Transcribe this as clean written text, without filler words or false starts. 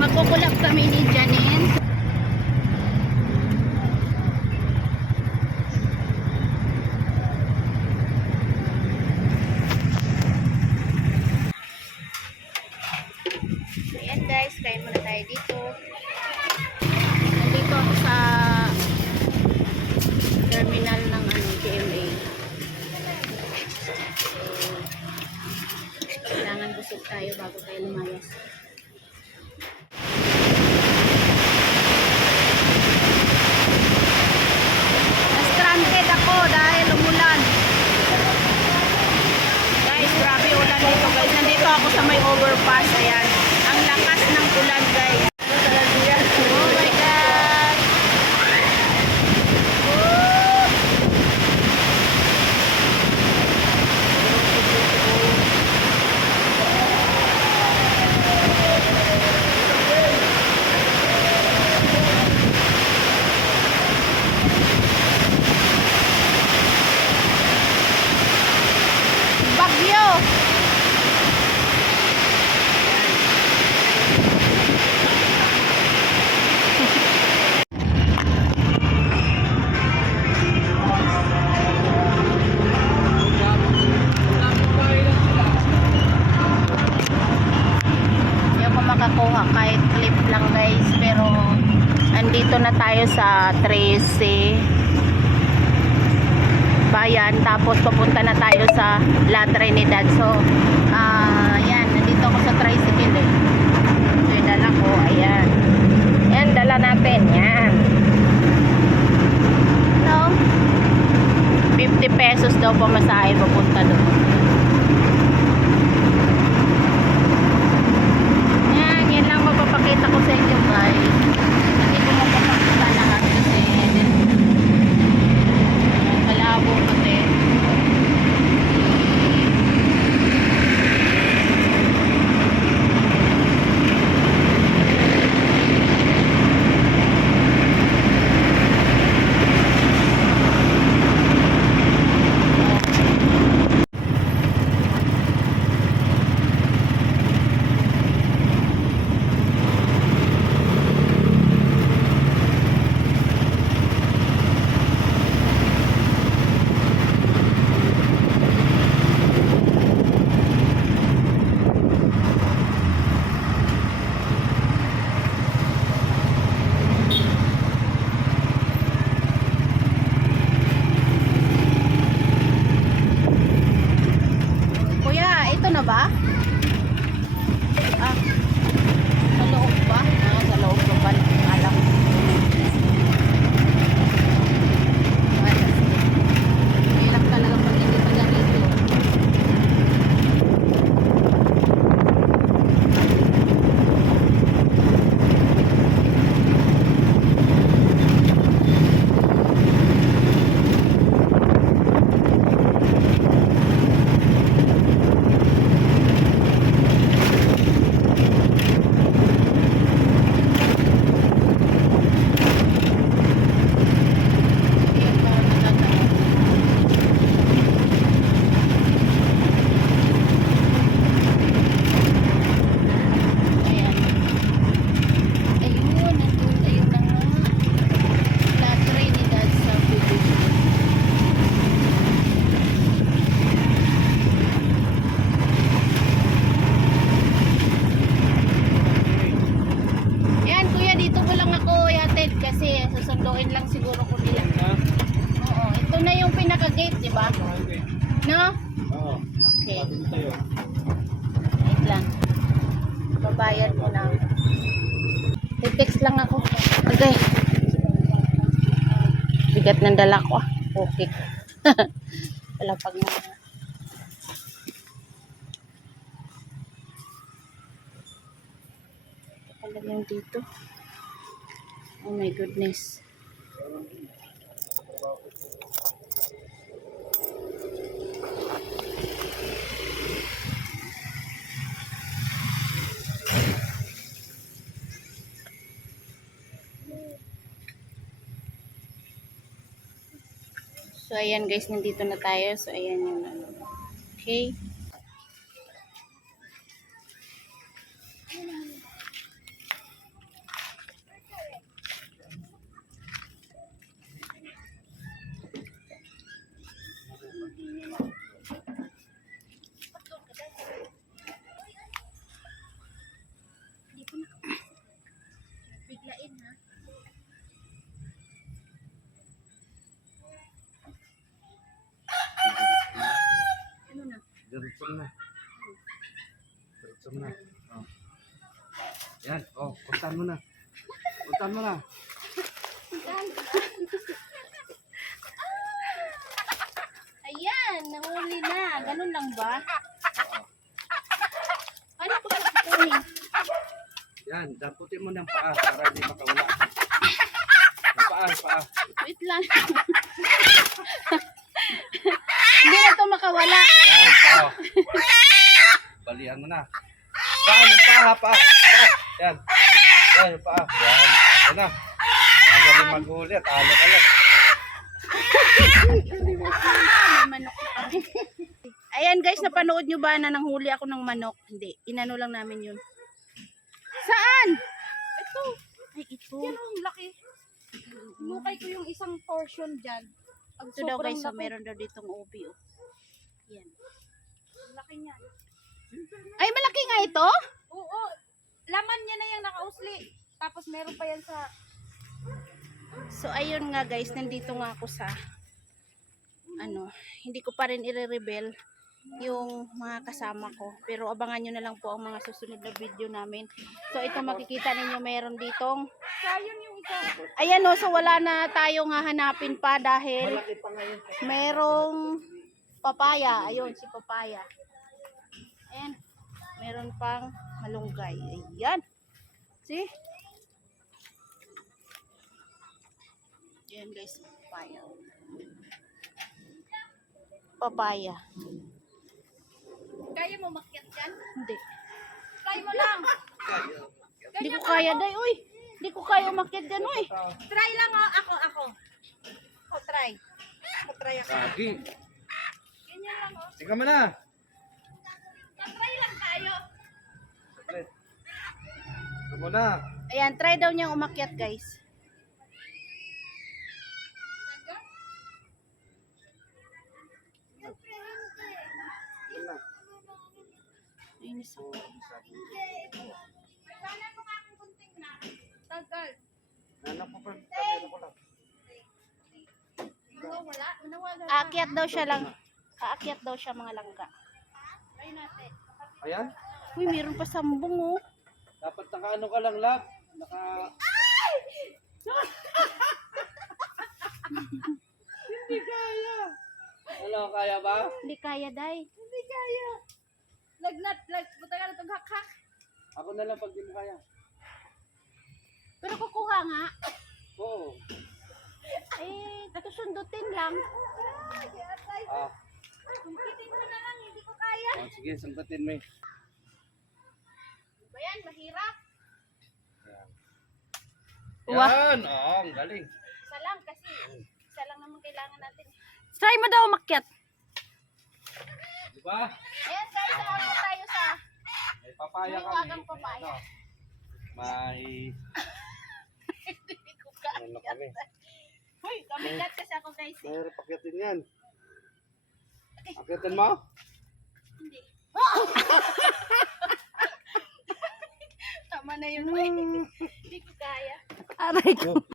Magkukulap kami ni Janine. Ayan guys, kain muna tayo dito. Nandito ako sa terminal ng GMA. So, kailangan busog tayo bago tayo lumayas. Ako dahil umulan. Guys, grabe ulan dito guys. Nandito ako sa may overpass. Ayan. Ang lakas ng ulan guys. Oh my God. Bagyo. Hindi ako makakuha kahit clip lang guys, pero andito na tayo sa 13 bayan, tapos papunta na tayo sa La Trinidad. So ayan, nandito ako sa tricycle eh. So yung dala ko, ayan, ayan, dala natin, yan. So 50 pesos daw pamasahe papunta doon. Yan lang mapapakita ko sa inyo guys. Hindi ko mapapakita lahat kasi malabo kasi. Na ba? Sa loob ba? Sa loob ko ba? Alam. Hirap talaga pag hindi pa ganito. Kasi susunduin lang siguro ko nila. Oo, ito na yung pinaka-gate, di ba? No? Oo. Okay. Wait lang. Babayad mo na. I-text lang ako. Okay. Bigat ng dala ko. Okay. Wala pag na. Ito lang yung dito. Oh my goodness. So, ayan guys, nandito na tayo. So, ayan yung ano. Okay. Biglain ha. Ano na? Diretso na. Diretso na. Oh. Yan. Oh, puntahan mo na. Puntahan mo na. Ayan, nahuli na. Ganun lang ba? Ano po kukunin? Yan. Damputin mo ng paa para hindi makawala. Ng paa, paa. Wait lang. Hindi na ito makawala. Yan. Oh. Balian mo na. Paa, yung paa, paa. Paa. Yan. Yan, yung paa. Yan. Yan na. Ang galing maghuli at talo ka lang. May manok pa kami. Ayan guys, napanood nyo ba na nanghuli ako ng manok? Hindi, inano lang namin yun. Saan? Ito. Ay, ito. Yan ang laki. Lumukay ko yung isang portion dyan. Ang Ito daw sobrang guys, so laki. meron daw ditong ubi. Oh. Yan. Ang laki niya. Ay, malaki nga ito? Oo. Laman niya na yung nakausli. Tapos meron pa yan sa... So, ayun nga guys, nandito nga ako sa ano, hindi ko pa rin i-reveal yung mga kasama ko. Pero abangan nyo na lang po ang mga susunod na video namin. So, ito makikita ninyo meron ditong Sayang yung isa. ayan o, so wala na tayong hahanapin pa dahil merong papaya. Ayun, si papaya. And meron pang malunggay. Ayan. See? Ayan guys, papaya. Papaya. Kaya mo makyat dyan? Hindi. Try mo lang. Hindi ko kaya, day. Uy! Hindi ko kaya umakyat dyan, uy. Try lang oh. Ako. Ako try. Ako try ako. Lagi. Ganyan lang oh. Tingnan mo na. Try lang tayo. Saglit. Tingnan mo na. Ayan, try daw niyang umakyat, guys. Yan na. Inis ako. Sana mo nga akong kunting na. Tagal. Nanak ko pa. Kamera ko lang. Wala. Manawagan. Aakyat daw siya lang. Aakyat daw siya mga langga. Try natin. Ayan. Uy, meron pa sambong, oh. Dapat naka-ano ka lang, lab. Hindi kaya. Ano, kaya ba? Hindi kaya, day. Hindi kaya. Lagnat. Buta ka na itong hak-hak. Ako na lang pag di mo kaya. Pero kukuha nga. Oo. Eh, sundutin lang. Ah. Kumpitin mo na lang. Hindi ko kaya. Oh, sige, sangkatin mo eh. Ba yan? Mahirap. Ayan. Wah. Yan. Oo, ang galing. Isa lang kasi. Isa lang naman kailangan natin. Try mo daw umakyat. Di ba? Ayan guys, ano tayo sa May papaya May kami. wagang papaya. Ano? May... hindi ko kaya. Ano kami? Hoy, kamigat kasi ako guys. May pakyatin yan. Pakyatin mo? Hindi. Tama na yun. Hindi ko kaya. Aray ko.